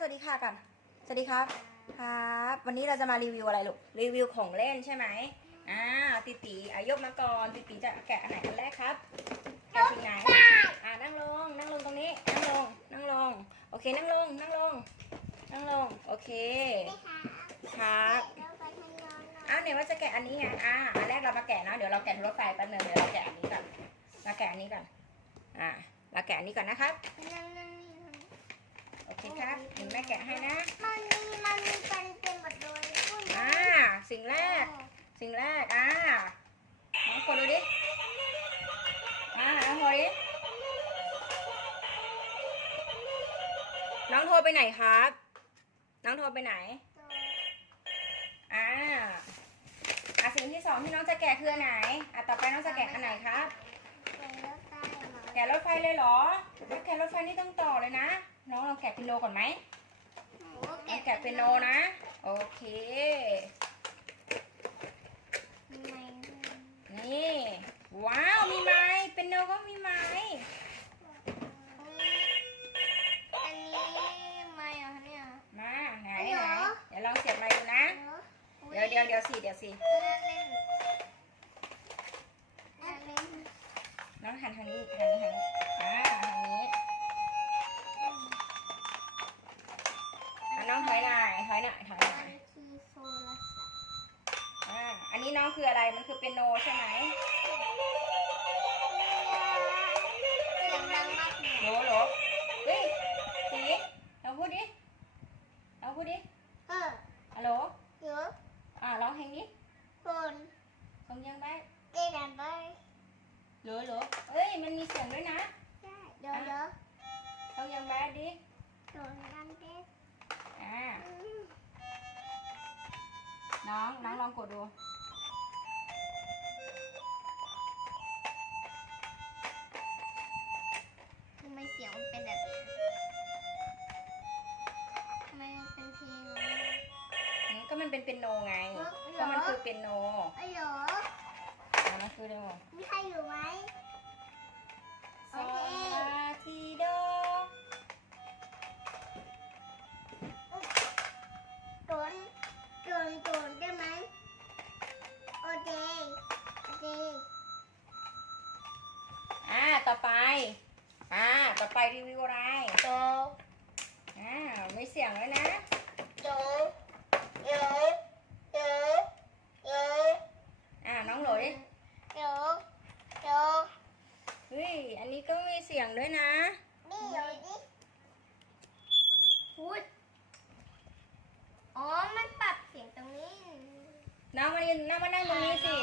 สวัสดีค่ะกัน สวัสดีครับ ครับ วันนี้เราจะมารีวิวอะไรลูก รีวิวของเล่นใช่ไหมอ่าติติอายกมาก่อนติติจะแกะอันไหนอันแรกครับแกะสิ่งไหน อ่านั่งลง นั่งลงตรงนี้ นั่งลง นั่งลง โอเค นั่งลง นั่งลง นั่งลง โอเค ครับอ้าวเนี่ยว่าจะแกะอันนี้ไง อ่าอันแรกเรามาแกะนะเดี๋ยวเราแกะรถไฟแป๊บนึงเดี๋ยวเราแกะอันนี้ก่อนเราแกะอันนี้ก่อน อ่าเราแกะอันนี้ก่อนนะครับ โอเคครับเดี๋ยวแม่แกะให้นะ มันมีมันมีเป็นเป็นหมดเลยพูดอ่า สิ่งแรก สิ่งแรก อ่าน้องกดดูดิ อ่าน้องโทรดิ น้องโทรไปไหนครับ น้องโทรไปไหน อ่า อะสิ่งที่สองที่น้องจะแกะคืออันไหน อะต่อไปน้องจะแกะอันไหนครับเป็นรถไฟเหรอแกะรถไฟเลยเหรอแล้วแกะรถไฟนี่ต้องต่อเลยนะ น้องลองแกะเป็นโนก่อนไหมโอ้ลองแกะเป็นโนนะ โอเคไม่นี่ ว้าว มีไม้ เป็นโนก็มีไม้ อันนี้ไม่เหรอเนี่ยมาไหนเหรไหนอเดี๋ยวลองเสียบไม้ดูนะ เดี๋ยวเดี๋ยวเดี๋ยวสิเดี๋ยวสิน่าเล่น ถอยหน่อยถอยหน่อยถอยหน่อัอนยนี้คือโซลาร์อ่าอันนี้น้องคืออะไรมันคือเป็นโนใช่ไหมเสียงดังมากเลยโหลโหลเฮ้ยสีเราพูดดิเราพูดดิเออฮัลโหลเดี๋ยวอ่าร้องเพลงนี้คนส่งยังไปเต้นกันไปโหลโหลเอ้ยมันมีเสียงด้วยนะได้เดี๋ยวเดี๋ยวส่งยังไปดิโดนกันเต้ น้องน้องลองกดดู ทำไมเสียงมันเป็นแบบนี้ทำไมมันเป็นเพลงวะอืมก็มันเป็นเป็นโนไงเหรอก็มันคือเป็นโนเอ้ยเหรออ่ามันคือโนมีใครอยู่ไหมโซลาทีโดโด ต่อไป อ่า ต่อไปรีวิวอะไรโดอ่า ไม่เสียงเลยนะโดโดโดโดอ่า น้องโหลดิโดโดเฮ้ย อันนี้ก็มีเสียงด้วยนะนี่อยู่ดิพูดอ๋อ มันปรับเสียงตรงนี้ น้องมายืนน้องมานั่งตรงนี้สิ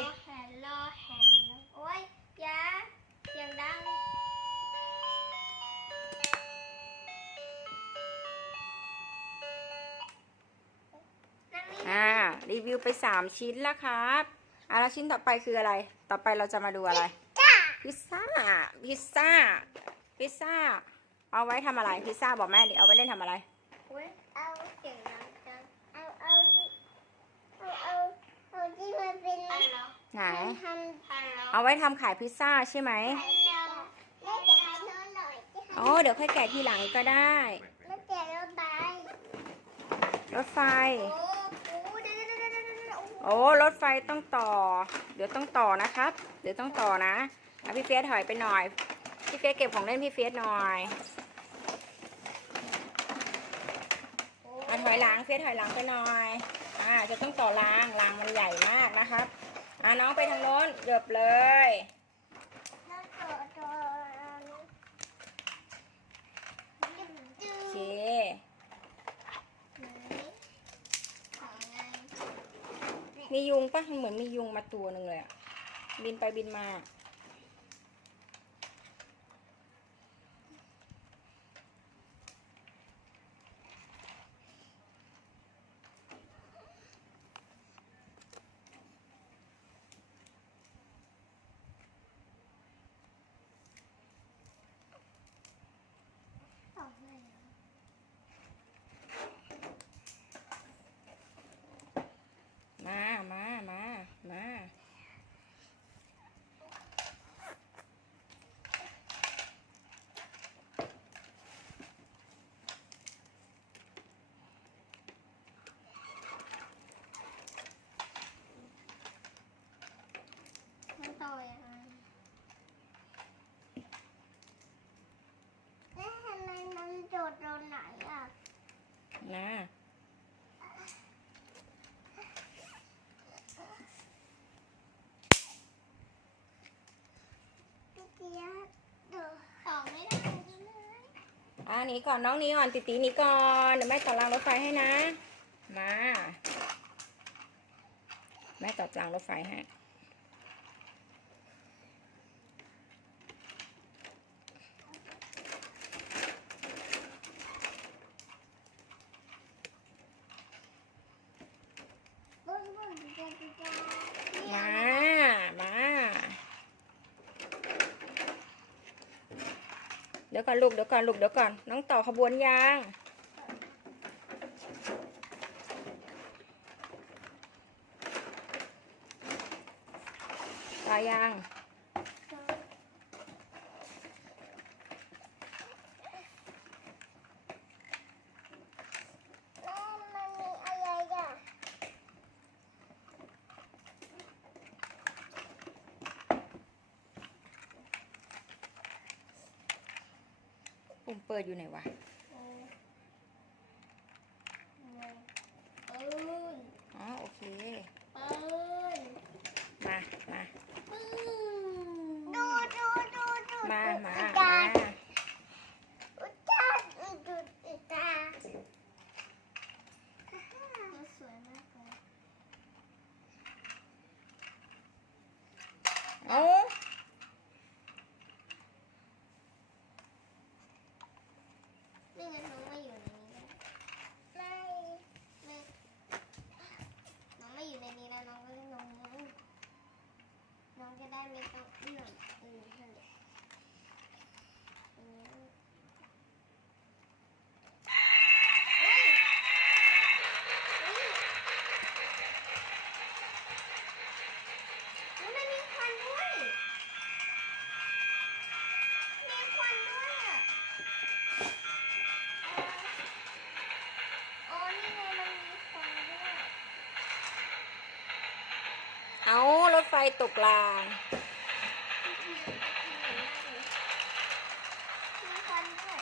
อ่า รีวิวไปสามชิ้นแล้วครับอ่าแล้วชิ้นต่อไปคืออะไร ต่อไปเราจะมาดูอะไรจ้าพิซซ่า พิซซ่า พิซซ่า เอาไว้ทำอะไร พิซซ่าบอกแม่ดิ เอาไว้เล่นทำอะไรโอ้ยเอาเสียงดังจังเอาเอาที่เอาเอาเอาที่มันเป็นฮัลโหลไหนทำฮัลโหลเอาไว้ทำขายพิซซ่าใช่ไหมฮัลโหลแม่จะให้น้องหน่อยที่ให้อ๋อเดี๋ยวค่อยแกะทีหลังก็ได้แม่จะรถไฟรถไฟ โอ้รถไฟต้องต่อ เดี๋ยวต้องต่อนะครับ เดี๋ยวต้องต่อนะอะพี่เฟียสถอยไปหน่อย พี่เฟียสเก็บของเล่นพี่เฟียสหน่อยอะถอยหลังเฟียสถอยหลังไปหน่อยอ่าจะต้องต่อรางรางมันใหญ่มากนะครับอ่าน้องไปทางโน้นเหยียบเลย แล้วต่อต่อ โอเค มียุงปะมันเหมือนมียุงมาตัวหนึ่งเลยอะบินไปบินมามา มา มา มา ห นีก่อนน้องนี้ก่อนติตีหนีก่อนเดี๋ยวแม่ต่อรางรถไฟให้นะ มา แม่ต่อรางรถไฟให้ บึ้งบึ้งจ้าจ้าจ้า มา มา เดี๋ยวก่อนลูกเดี๋ยวก่อนลูกเดี๋ยวก่อนน้องต่อขบวนยางต่อยาง แม่มันมีอะไรอะ ปุ่มเปิดอยู่ไหนวะปืนอ๋อโอเค ปืน มา มา ปืนดูดูดูดู มา มา อุ มา ตาอุตาอุตาอุตาสวยมากเลย เอา ไม่งั้นน้องไม่อยู่ในนี้ไม่ไม่น้องไม่อยู่ในนี้แล้วน้องก็เล่นน้องนั้นน้องจะได้ไม่ต้องเอื้อมเออนั่นแหละอันนี้เฮ้ยเฮ้ยแล้วมันมีควันด้วย มีควันด้วยอะ อ๋อ นี่ไงมันมีควันด้วย เอารถไฟตกรางมีควันด้วย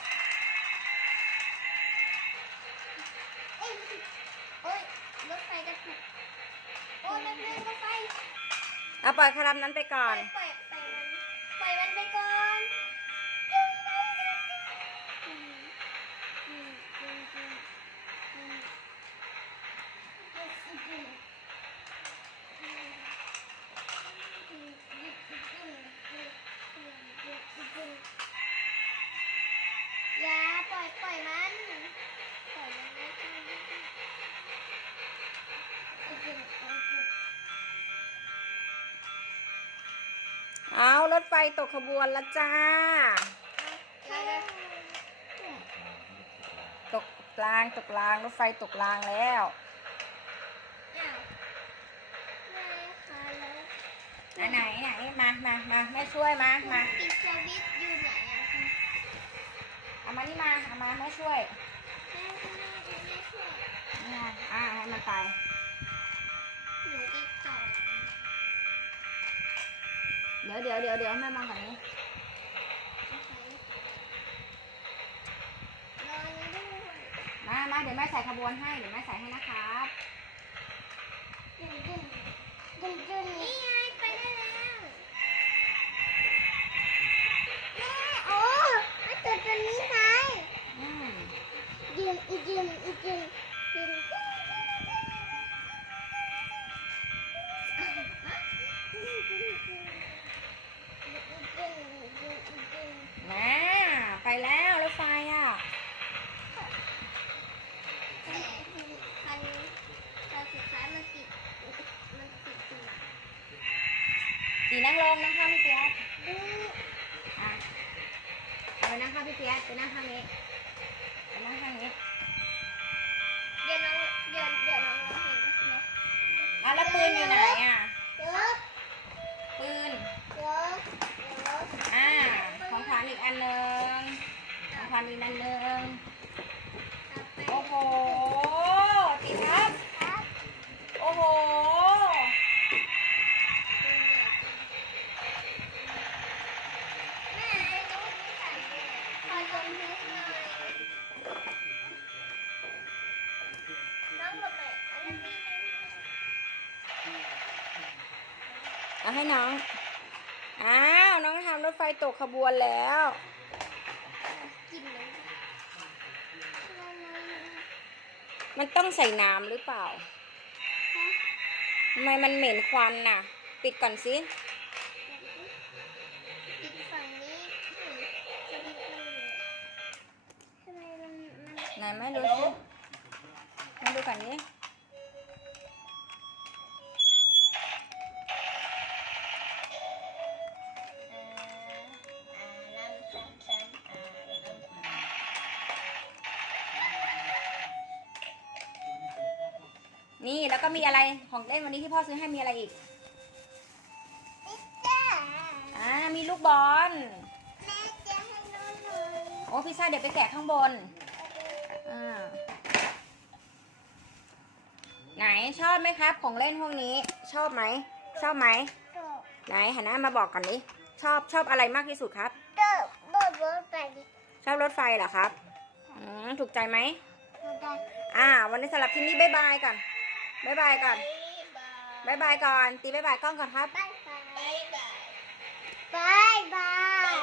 เอ้ยโอ้ยรถไฟกระตุกโอ้ยนักเรียนรถไฟเอาปล่อยคารับนั้นไปก่ปอล่อนยป รถไฟตกขบวนแล้วจ้าแล้วนะตกรางตกรางรถไฟตกรางแล้วอ้าวแม่คะแล้วอันไหนไหนมามามาแม่ช่วยมามาปิดสวิตช์อยู่ไหนอะคะเอามานี่มาเอามาแม่ช่วยแม่ก็ไม่ได้ไม่ช่วยนี่ไงอ่าให้มันตาย หนูจะต่อ เดี๋ยวเดี๋ยวเดี๋ยวเดี๋ยวแม่มองก่อนนี้มามาเดี๋ยวแม่ใส่ขบวนให้ เดี๋ยวแม่ใส่ให้นะครับ ดึงดึงดึงดึง สีนั่งนั่งข้างพี่เฟียสดูอะเอาไปนั่งข้างพี่เฟียสไปนั่งข้างนี้ไปนั่งข้างนี้เดี๋ยวน้องเดี๋ยวเดี๋ยวน้องร้องเพลงนะอะแล้วปืนอยู่ไหนอะเดี๋ยวปืนเดี๋ยวอ่าของขวัญอีกอันหนึ่งของขวัญอีกอันหนึ่งโอ้โห เอาให้น้อง อ้าว น้องทำรถไฟตกขบวนแล้วมันต้องใส่น้ำหรือเปล่าทำไมมันเหม็นควันน่ะ ปิดก่อนสิปิดฝั่งนี้ไมนไหนไม่รู้สิมาดูก่อนนี้ นี่แล้วก็มีอะไรของเล่นวันนี้ที่พ่อซื้อให้มีอะไรอีกพิซซ่าอ่ามีลูกบอลแม่จะให้น้องหน่อยโอ้พิซซ่าเดี๋ยวไปแกะข้างบน อ่า ไหนชอบไหมครับ ของเล่นพวกนี้ ชอบไหม ชอบไหมโตไหนหันหน้ามาบอกก่อนดิชอบชอบอะไรมากที่สุดครับโตบดบดไปดิชอบรถไฟเหรอครับ อืมถูกใจไหมไม่ได้อ่า วันนี้สำหรับคลิปนี้บ๊ายบายก่อน บ๊ายบายก่อนบ๊ายบายก่อน ตีบ๊ายบายกล้องก่อนครับบายบายบายบาย